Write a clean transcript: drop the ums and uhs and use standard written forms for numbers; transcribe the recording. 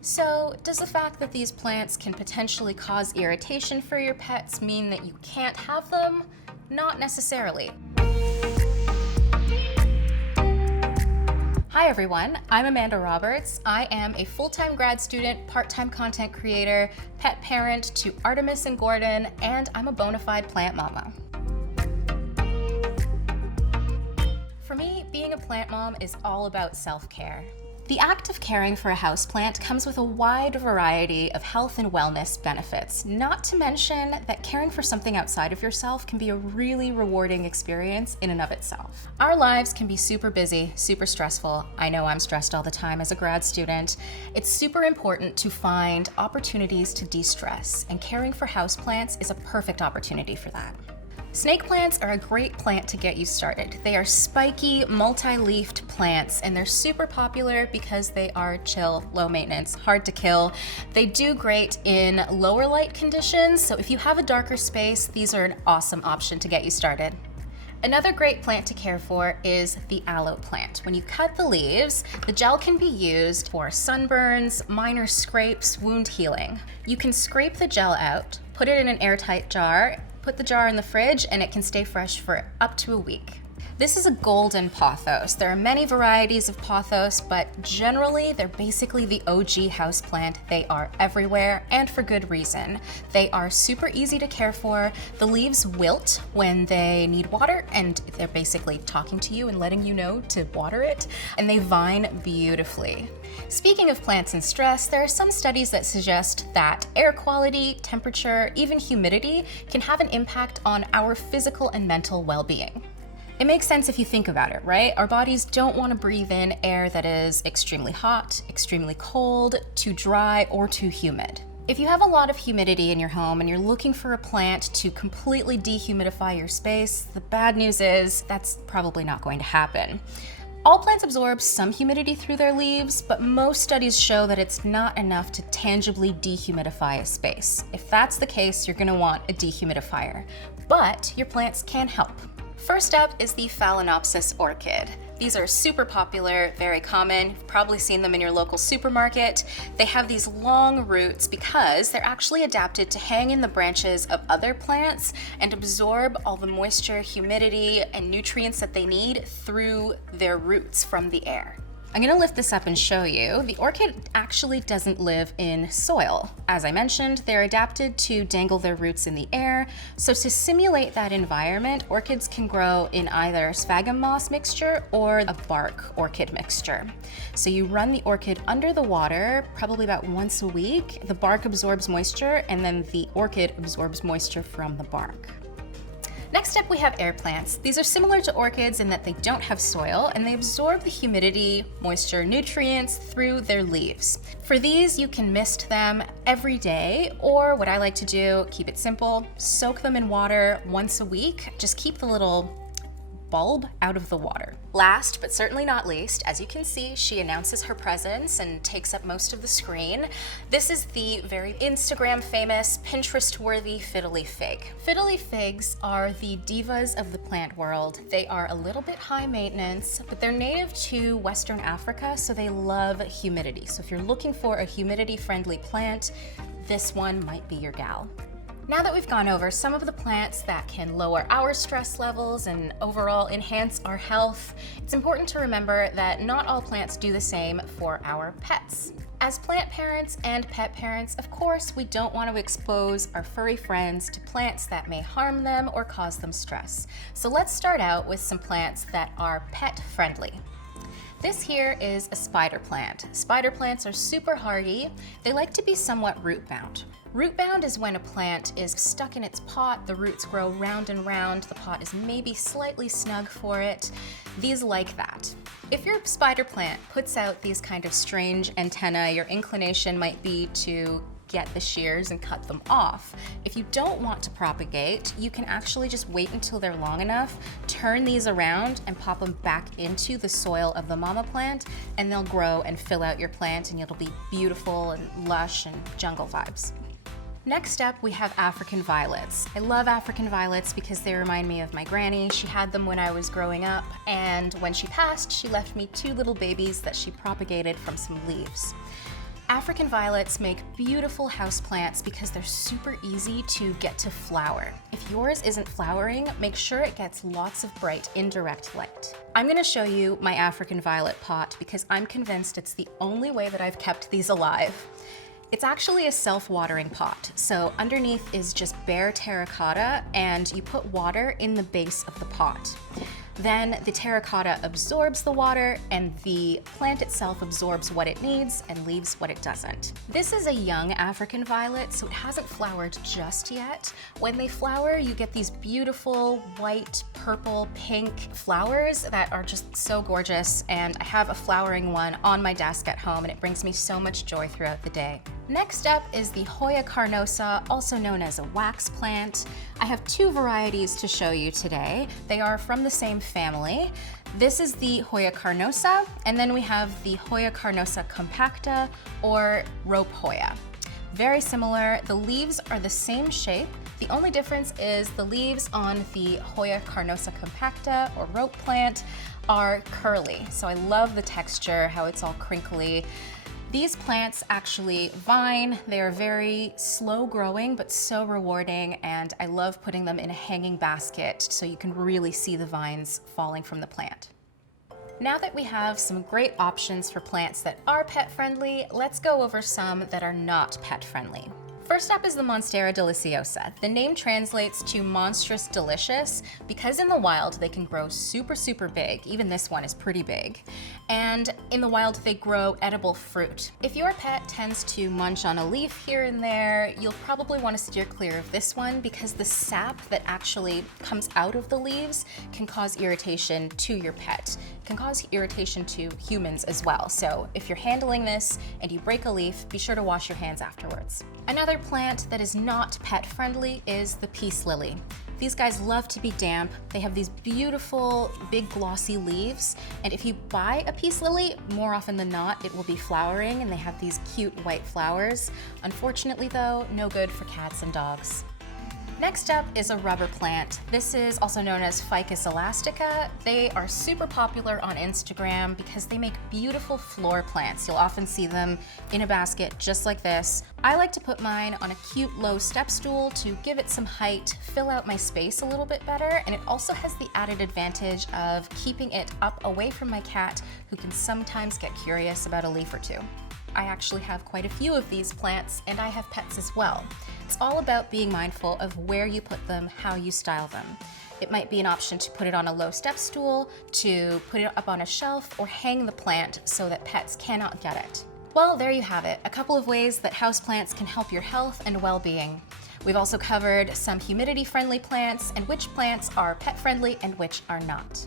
So, does the fact that these plants can potentially cause irritation for your pets mean that you can't have them? Not necessarily. Hi everyone, I'm Amanda Roberts. I am a full-time grad student, part-time content creator, pet parent to Artemis and Gordon, and I'm a bona fide plant mama. For me, being a plant mom is all about self-care. The act of caring for a houseplant comes with a wide variety of health and wellness benefits, not to mention that caring for something outside of yourself can be a really rewarding experience in and of itself. Our lives can be super busy, super stressful. I know I'm stressed all the time as a grad student. It's super important to find opportunities to de-stress, and caring for houseplants is a perfect opportunity for that. Snake plants are a great plant to get you started. They are spiky, multi-leafed plants, and they're super popular because they are chill, low maintenance, hard to kill. They do great in lower light conditions, so if you have a darker space, these are an awesome option to get you started. Another great plant to care for is the aloe plant. When you cut the leaves, the gel can be used for sunburns, minor scrapes, wound healing. You can scrape the gel out, put it in an airtight jar, put the jar in the fridge, and it can stay fresh for up to a week. This is a golden pothos. There are many varieties of pothos, but generally they're basically the OG houseplant. They are everywhere, and for good reason. They are super easy to care for. The leaves wilt when they need water, and they're basically talking to you and letting you know to water it, and they vine beautifully. Speaking of plants and stress, there are some studies that suggest that air quality, temperature, even humidity can have an impact on our physical and mental well-being. It makes sense if you think about it, right? Our bodies don't want to breathe in air that is extremely hot, extremely cold, too dry, or too humid. If you have a lot of humidity in your home and you're looking for a plant to completely dehumidify your space, the bad news is that's probably not going to happen. All plants absorb some humidity through their leaves, but most studies show that it's not enough to tangibly dehumidify a space. If that's the case, you're gonna want a dehumidifier, but your plants can help. First up is the Phalaenopsis orchid. These are super popular, very common. You've probably seen them in your local supermarket. They have these long roots because they're actually adapted to hang in the branches of other plants and absorb all the moisture, humidity, and nutrients that they need through their roots from the air. I'm gonna lift this up and show you. The orchid actually doesn't live in soil. As I mentioned, they're adapted to dangle their roots in the air. So to simulate that environment, orchids can grow in either sphagnum moss mixture or a bark orchid mixture. So you run the orchid under the water, probably about once a week. The bark absorbs moisture, and then the orchid absorbs moisture from the bark. Next up, we have air plants. These are similar to orchids in that they don't have soil and they absorb the humidity, moisture, nutrients through their leaves. For these, you can mist them every day, or what I like to do, keep it simple, soak them in water once a week. Just keep the little bulb out of the water. Last but certainly not least, as you can see, she announces her presence and takes up most of the screen. This is the very Instagram famous, Pinterest worthy fiddly fig. Fiddly figs are the divas of the plant world. They are a little bit high maintenance, but they're native to Western Africa, so they love humidity. So if you're looking for a humidity friendly plant, this one might be your gal. Now that we've gone over some of the plants that can lower our stress levels and overall enhance our health, it's important to remember that not all plants do the same for our pets. As plant parents and pet parents, of course, we don't want to expose our furry friends to plants that may harm them or cause them stress. So let's start out with some plants that are pet friendly. This here is a spider plant. Spider plants are super hardy. They like to be somewhat root bound. Root bound is when a plant is stuck in its pot, the roots grow round and round, the pot is maybe slightly snug for it. These like that. If your spider plant puts out these kind of strange antennae, your inclination might be to get the shears and cut them off. If you don't want to propagate, you can actually just wait until they're long enough, turn these around and pop them back into the soil of the mama plant, and they'll grow and fill out your plant, and it'll be beautiful and lush and jungle vibes. Next up, we have African violets. I love African violets because they remind me of my granny. She had them when I was growing up, and when she passed, she left me 2 little babies that she propagated from some leaves. African violets make beautiful houseplants because they're super easy to get to flower. If yours isn't flowering, make sure it gets lots of bright indirect light. I'm gonna show you my African violet pot because I'm convinced it's the only way that I've kept these alive. It's actually a self-watering pot. So underneath is just bare terracotta and you put water in the base of the pot. Then the terracotta absorbs the water and the plant itself absorbs what it needs and leaves what it doesn't. This is a young African violet, so it hasn't flowered just yet. When they flower, you get these beautiful white, purple, pink flowers that are just so gorgeous, and I have a flowering one on my desk at home and it brings me so much joy throughout the day. Next up is the Hoya carnosa, also known as a wax plant. I have two varieties to show you today. They are from the same family. This is the Hoya carnosa, and then we have the Hoya carnosa compacta or rope Hoya. Very similar, the leaves are the same shape. The only difference is the leaves on the Hoya carnosa compacta or rope plant are curly. So I love the texture, how it's all crinkly. These plants actually vine. They are very slow growing, but so rewarding, and I love putting them in a hanging basket so you can really see the vines falling from the plant. Now that we have some great options for plants that are pet friendly, let's go over some that are not pet friendly. First up is the Monstera deliciosa. The name translates to monstrous delicious because in the wild they can grow super, super big. Even this one is pretty big. And in the wild they grow edible fruit. If your pet tends to munch on a leaf here and there, you'll probably want to steer clear of this one because the sap that actually comes out of the leaves can cause irritation to your pet. It can cause irritation to humans as well. So if you're handling this and you break a leaf, be sure to wash your hands afterwards. Another plant that is not pet friendly is the peace lily. These guys love to be damp. They have these beautiful, big glossy leaves. And if you buy a peace lily, more often than not, it will be flowering and they have these cute white flowers. Unfortunately though, no good for cats and dogs. Next up is a rubber plant. This is also known as Ficus elastica. They are super popular on Instagram because they make beautiful floor plants. You'll often see them in a basket just like this. I like to put mine on a cute low step stool to give it some height, fill out my space a little bit better, and it also has the added advantage of keeping it up away from my cat, who can sometimes get curious about a leaf or two. I actually have quite a few of these plants, and I have pets as well. It's all about being mindful of where you put them, how you style them. It might be an option to put it on a low step stool, to put it up on a shelf, or hang the plant so that pets cannot get it. Well, there you have it, a couple of ways that houseplants can help your health and well-being. We've also covered some humidity-friendly plants and which plants are pet-friendly and which are not.